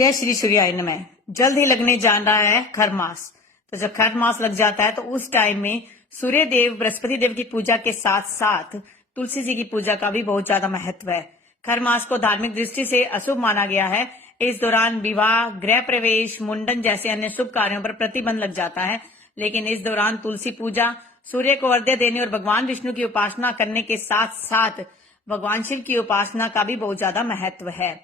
जय श्री सूर्याय नमः। जल्द ही लगने जान रहा है खर मास। तो जब खर मास लग जाता है तो उस टाइम में सूर्य देव बृहस्पति देव की पूजा के साथ साथ तुलसी जी की पूजा का भी बहुत ज्यादा महत्व है। खर मास को धार्मिक दृष्टि से अशुभ माना गया है। इस दौरान विवाह, गृह प्रवेश, मुंडन जैसे अन्य शुभ कार्यों पर प्रतिबंध लग जाता है। लेकिन इस दौरान तुलसी पूजा, सूर्य को अर्घ्य देने और भगवान विष्णु की उपासना करने के साथ साथ भगवान शिव की उपासना का भी बहुत ज्यादा महत्व है।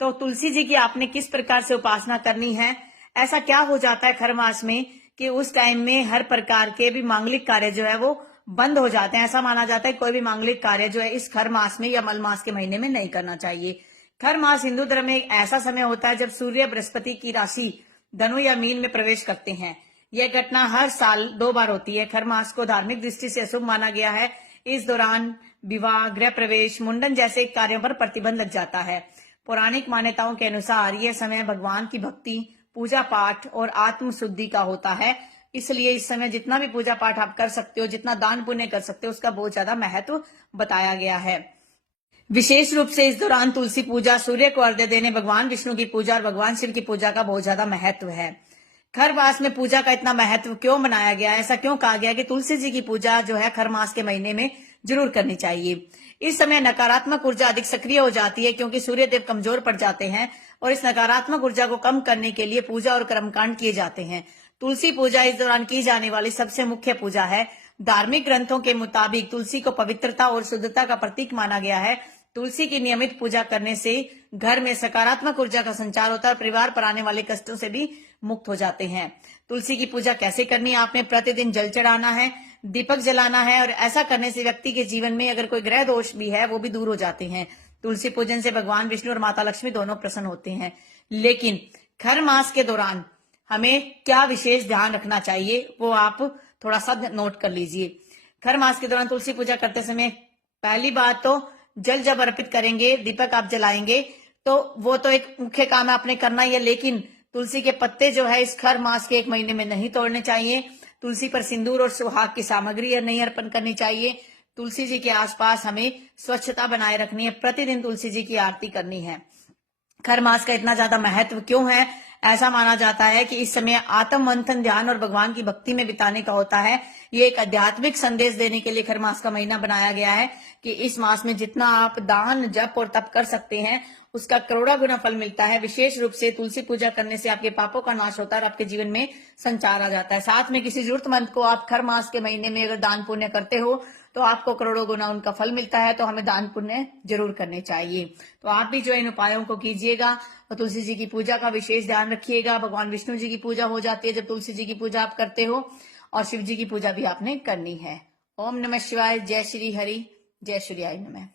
तो तुलसी जी की आपने किस प्रकार से उपासना करनी है? ऐसा क्या हो जाता है खर मास में कि उस टाइम में हर प्रकार के भी मांगलिक कार्य जो है वो बंद हो जाते हैं। ऐसा माना जाता है कोई भी मांगलिक कार्य जो है इस खर मास में या मल मास के महीने में नहीं करना चाहिए। खर मास हिंदू धर्म में एक ऐसा समय होता है जब सूर्य बृहस्पति की राशि धनु या मीन में प्रवेश करते हैं। यह घटना हर साल 2 बार होती है। खर मास को धार्मिक दृष्टि से अशुभ माना गया है। इस दौरान विवाह, गृह प्रवेश, मुंडन जैसे कार्यों पर प्रतिबंध लग जाता है। पौराणिक मान्यताओं के अनुसार यह समय भगवान की भक्ति, पूजा पाठ और आत्म शुद्धि का होता है। इसलिए इस समय जितना भी पूजा पाठ आप कर सकते हो, जितना दान पुण्य कर सकते हो, उसका बहुत ज्यादा महत्व बताया गया है। विशेष रूप से इस दौरान तुलसी पूजा, सूर्य को अर्घ्य देने, भगवान विष्णु की पूजा और भगवान शिव की पूजा का बहुत ज्यादा महत्व है। खर मास में पूजा का इतना महत्व क्यों बनाया गया है? ऐसा क्यों कहा गया कि तुलसी जी की पूजा जो है खर मास के महीने में जरूर करनी चाहिए? इस समय नकारात्मक ऊर्जा अधिक सक्रिय हो जाती है क्योंकि सूर्य देव कमजोर पड़ जाते हैं और इस नकारात्मक ऊर्जा को कम करने के लिए पूजा और कर्मकांड किए जाते हैं। तुलसी पूजा इस दौरान की जाने वाली सबसे मुख्य पूजा है। धार्मिक ग्रंथों के मुताबिक तुलसी को पवित्रता और शुद्धता का प्रतीक माना गया है। तुलसी की नियमित पूजा करने से घर में सकारात्मक ऊर्जा का संचार होता है और परिवार पर आने वाले कष्टों से भी मुक्त हो जाते हैं। तुलसी की पूजा कैसे करनी है? आपने प्रतिदिन जल चढ़ाना है, दीपक जलाना है और ऐसा करने से व्यक्ति के जीवन में अगर कोई ग्रह दोष भी है वो भी दूर हो जाते हैं। तुलसी पूजन से भगवान विष्णु और माता लक्ष्मी दोनों प्रसन्न होते हैं। लेकिन खर मास के दौरान हमें क्या विशेष ध्यान रखना चाहिए वो आप थोड़ा सा नोट कर लीजिए। खर मास के दौरान तुलसी पूजा करते समय पहली बात तो जल जब अर्पित करेंगे, दीपक आप जलाएंगे तो वो तो एक मुख्य काम है, आपने करना ही है। लेकिन तुलसी के पत्ते जो है इस खर मास के 1 महीने में नहीं तोड़ने चाहिए। तुलसी पर सिंदूर और सुहाग की सामग्री नहीं अर्पण करनी चाहिए। तुलसी जी के आसपास हमें स्वच्छता बनाए रखनी है। प्रतिदिन तुलसी जी की आरती करनी है। खर मास का इतना ज्यादा महत्व क्यों है? ऐसा माना जाता है कि इस समय आत्म मंथन, ध्यान और भगवान की भक्ति में बिताने का होता है। ये एक आध्यात्मिक संदेश देने के लिए खर मास का महीना बनाया गया है कि इस मास में जितना आप दान, जप और तप कर सकते हैं उसका करोड़ा गुना फल मिलता है। विशेष रूप से तुलसी पूजा करने से आपके पापों का नाश होता है और आपके जीवन में संचार आ जाता है। साथ में किसी जरूरतमंद को आप खर मास के महीने में अगर दान पुण्य करते हो तो आपको करोड़ों गुना उनका फल मिलता है। तो हमें दान पुण्य जरूर करने चाहिए। तो आप भी जो इन उपायों को कीजिएगा और तुलसी जी की पूजा का विशेष ध्यान रखिएगा। भगवान विष्णु जी की पूजा हो जाती है जब तुलसी जी की पूजा आप करते हो और शिव जी की पूजा भी आपने करनी है। ओम नमः शिवाय। जय श्री हरि। जय सूर्याय नमः।